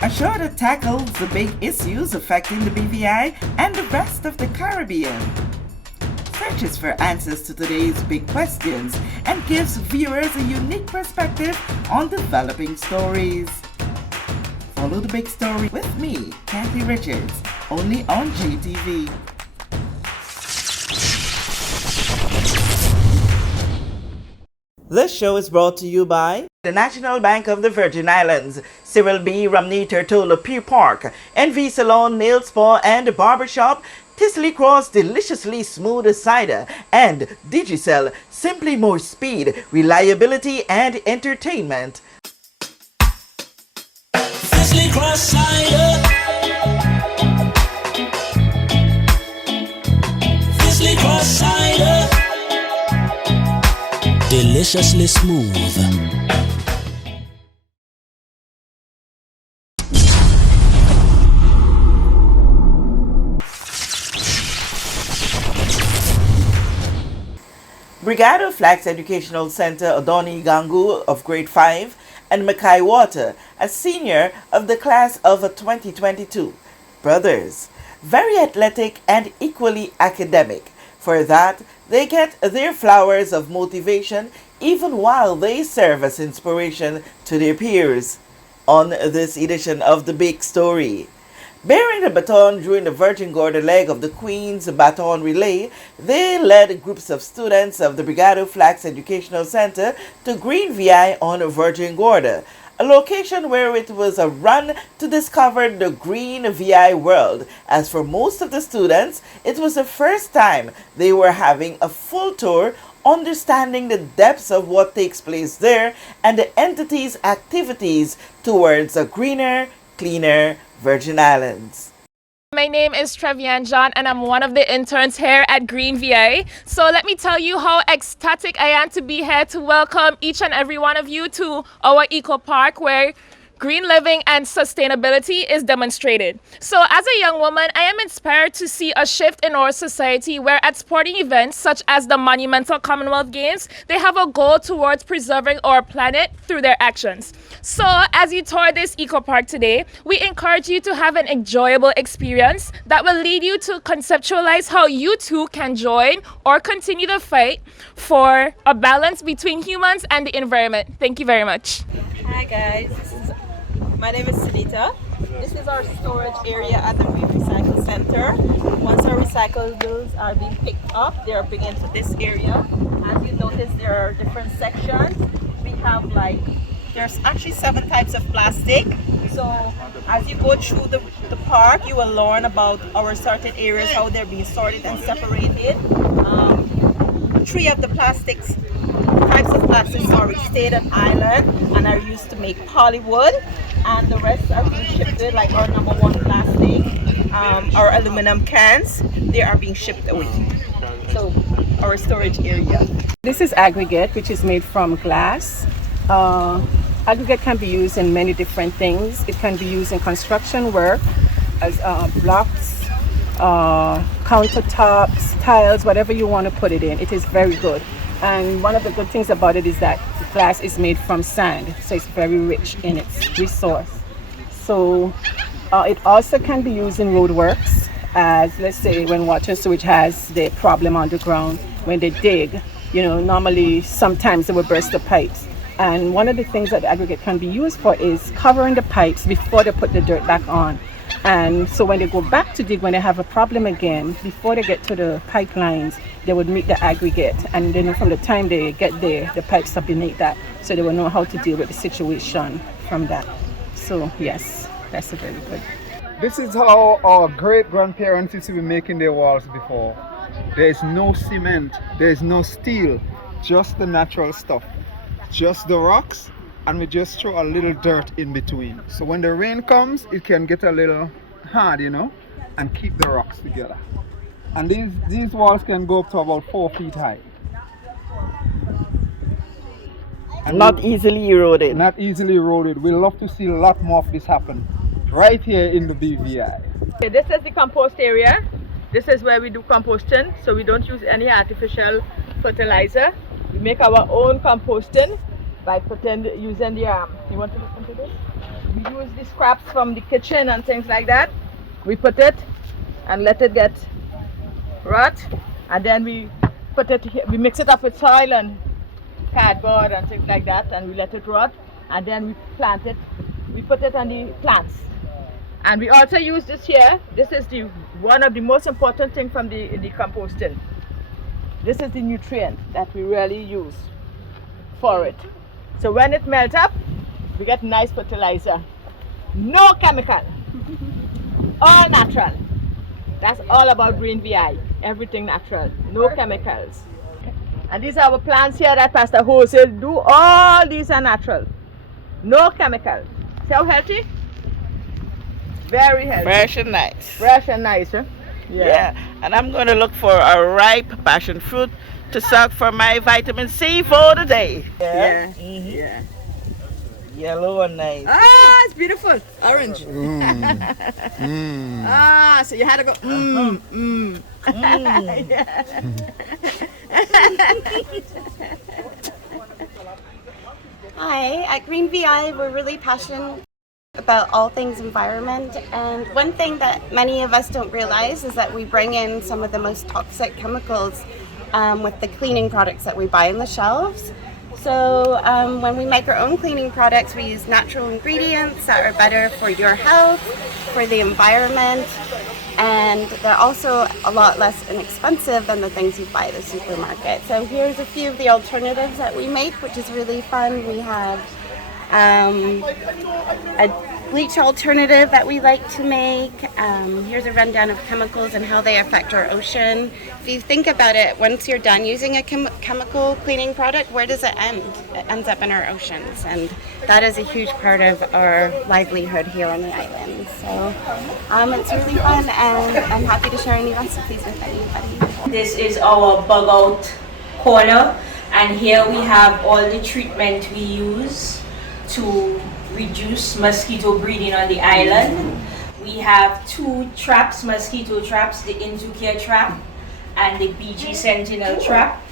a show that tackles the big issues affecting the BVI and the rest of the Caribbean. Searches for answers to today's big questions and gives viewers a unique perspective on developing stories. Follow the big story with me, Kathy Richards, only on GTV. This show is brought to you by the National Bank of the Virgin Islands, Cyril B. Ramney Turtola Pier Park, NV Salon, Nail Spa and Barbershop, Tisley Cross Deliciously Smooth Cider, and Digicel, simply more speed, reliability and entertainment. Tisley Cross Cider. Tisley Cross Cider. Deliciously smooth. Brigado Flags Educational Center Audony Gangoo of Grade 5 and Mekhi Water, a senior of the class of 2022. Brothers, very athletic and equally academic. For that, they get their flowers of motivation even while they serve as inspiration to their peers. On this edition of The Big Story, bearing the baton during the Virgin Gorda leg of the Queen's Baton Relay, they led groups of students of the Brigado Flags Educational Center to Green VI on Virgin Gorda, a location where it was a run to discover the Green VI world. As for most of the students, it was the first time they were having a full tour, understanding the depths of what takes place there and the entity's activities towards a greener, cleaner Virgin Islands. My name is Trevian John and I'm one of the interns here at Green VA. So let me tell you how ecstatic I am to be here to welcome each and every one of you to our eco park where green living and sustainability is demonstrated. So as a young woman, I am inspired to see a shift in our society where at sporting events such as the Monumental Commonwealth Games, they have a goal towards preserving our planet through their actions. So as you tour this eco park today, we encourage you to have an enjoyable experience that will lead you to conceptualize how you too can join or continue the fight for a balance between humans and the environment. Thank you very much. Hi guys, my name is Sunita. This is our storage area at the Recycle Center. Once our recyclables are being picked up, they are bring into this area. As you notice, there are different sections. We have there's actually 7 types of plastic. So as you go through the park, you will learn about our sorted areas, how they're being sorted and separated. 3 of the types of plastics are stayed on island and are used to make polywood, and the rest are being shifted, like our number 1 plastic, our aluminum cans, they are being shipped away. So our storage area. This is aggregate, which is made from glass. Aggregate can be used in many different things. It can be used in construction work as blocks, countertops, tiles, whatever you want to put it in. It is very good. And one of the good things about it is that the glass is made from sand, so it's very rich in its resource. So it also can be used in roadworks, as let's say when water and sewage has the problem underground, when they dig, normally sometimes they will burst the pipes. And one of the things that the aggregate can be used for is covering the pipes before they put the dirt back on. And so when they go back to dig, when they have a problem again, before they get to the pipelines, they would meet the aggregate. And then from the time they get there, the pipes are beneath that. So they will know how to deal with the situation from that. So yes, that's a very good. This is how our great-grandparents used to be making their walls before. There is no cement, there is no steel, just the natural stuff. Just the rocks, and we just throw a little dirt in between. So when the rain comes, it can get a little hard, and keep the rocks together. And these walls can go up to about 4 feet high. And not easily eroded. Not easily eroded. We love to see a lot more of this happen right here in the BVI. Okay, this is the compost area. This is where we do composting, so we don't use any artificial fertilizer. We make our own composting by using the you want to listen to this? we use the scraps from the kitchen and things like that. We put it and let it get rot, and then we put it, we mix it up with soil and cardboard and things like that, and we let it rot, and then we plant it. We put it on the plants. And we also use this here. This is the one of the most important thing from the composting. This is the nutrient that we really use for it. So when it melts up, we get nice fertilizer. No chemical. All natural. That's all about Green VI. Everything natural. No chemicals. And these are our plants here that Pastor Jose do. All these are natural. No chemicals. See how healthy? Very healthy. Fresh and nice. Fresh and nice, huh? Yeah. And I'm going to look for a ripe passion fruit to suck for my vitamin C for the day. Yeah. Yeah. Yellow and nice. Ah, it's beautiful. Orange. Ah, so you had to go Hi, at Green VI we're really passionate about all things environment, and one thing that many of us don't realize is that we bring in some of the most toxic chemicals with the cleaning products that we buy on the shelves. So when we make our own cleaning products, we use natural ingredients that are better for your health, for the environment, and they're also a lot less inexpensive than the things you buy at the supermarket. So here's a few of the alternatives that we make, which is really fun. We have a bleach alternative that we like to make. Here's a rundown of chemicals and how they affect our ocean. If you think about it, once you're done using a chemical cleaning product, where does it end? It ends up in our oceans, and that is a huge part of our livelihood here on the island. So it's really fun, and I'm happy to share any recipes with anybody. This is our bug out corner, and here we have all the treatment we use to reduce mosquito breeding on the island. We have 2 traps, mosquito traps, the Indukia trap and the BG Sentinel trap.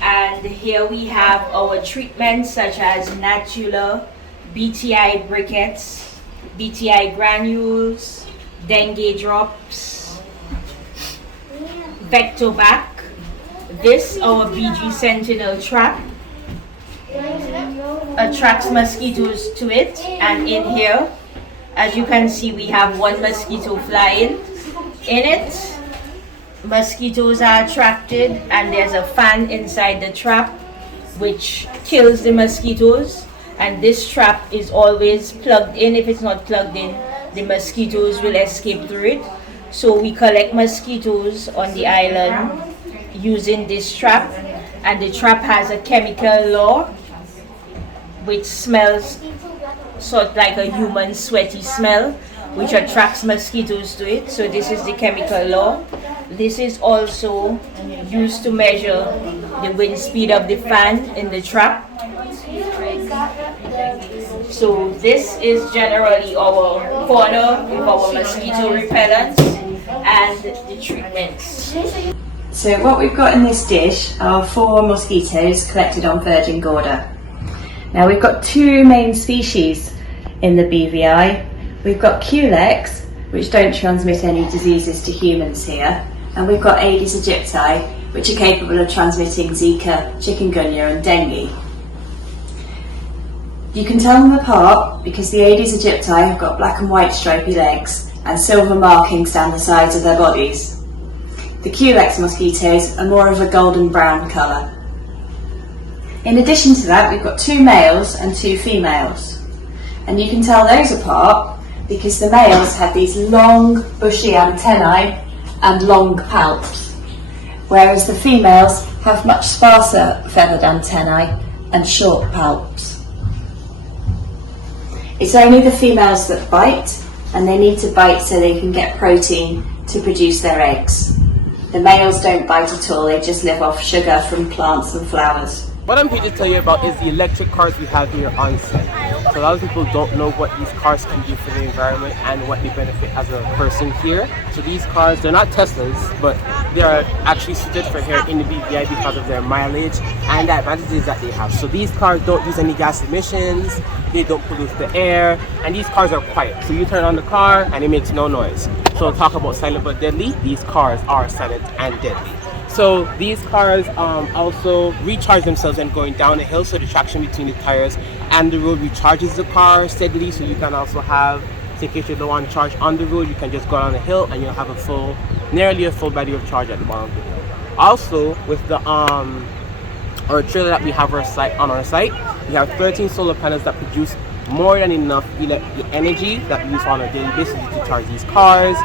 And here we have our treatments such as Natula, BTI briquettes, BTI granules, dengue drops, Vectovac. This our BG Sentinel trap attracts mosquitoes to it, and in here, as you can see, we have 1 mosquito flying in it. Mosquitoes are attracted, and there's a fan inside the trap which kills the mosquitoes, and this trap is always plugged in. If it's not plugged in, the mosquitoes will escape through it. So we collect mosquitoes on the island using this trap, and the trap has a chemical law which smells sort of like a human sweaty smell, which attracts mosquitoes to it. So this is the chemical law. This is also used to measure the wind speed of the fan in the trap. So this is generally our corner with our mosquito repellents and the treatments. So what we've got in this dish are 4 mosquitoes collected on virgin Gorda. Now we've got 2 main species in the BVI. We've got Culex, which don't transmit any diseases to humans here, and we've got Aedes aegypti, which are capable of transmitting Zika, chikungunya and dengue. You can tell them apart because the Aedes aegypti have got black and white stripy legs and silver markings down the sides of their bodies. The Culex mosquitoes are more of a golden brown colour. In addition to that, we've got 2 males and 2 females, and you can tell those apart because the males have these long bushy antennae and long palps, whereas the females have much sparser feathered antennae and short palps. It's only the females that bite, and they need to bite so they can get protein to produce their eggs. The males don't bite at all, they just live off sugar from plants and flowers. What I'm here to tell you about is the electric cars we have here on site. So a lot of people don't know what these cars can do for the environment and what they benefit as a person here. So these cars, they're not Teslas, but they are actually suited for here in the BVI because of their mileage and the advantages that they have. So these cars don't use any gas emissions, they don't pollute the air, and these cars are quiet. So you turn on the car and it makes no noise. So talk about silent but deadly, these cars are silent and deadly. So these cars also recharge themselves when going down a hill, so the traction between the tires and the road recharges the car steadily, so you can also have, in case you don't want to charge on the road, you can just go on the hill and you'll have nearly a full battery of charge at the bottom of the hill. Also, with the our trailer that we have on our site, we have 13 solar panels that produce more than enough energy that we use on a daily basis to charge these cars.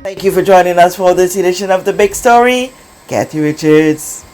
Thank you for joining us for this edition of The Big Story. Kathy Richards.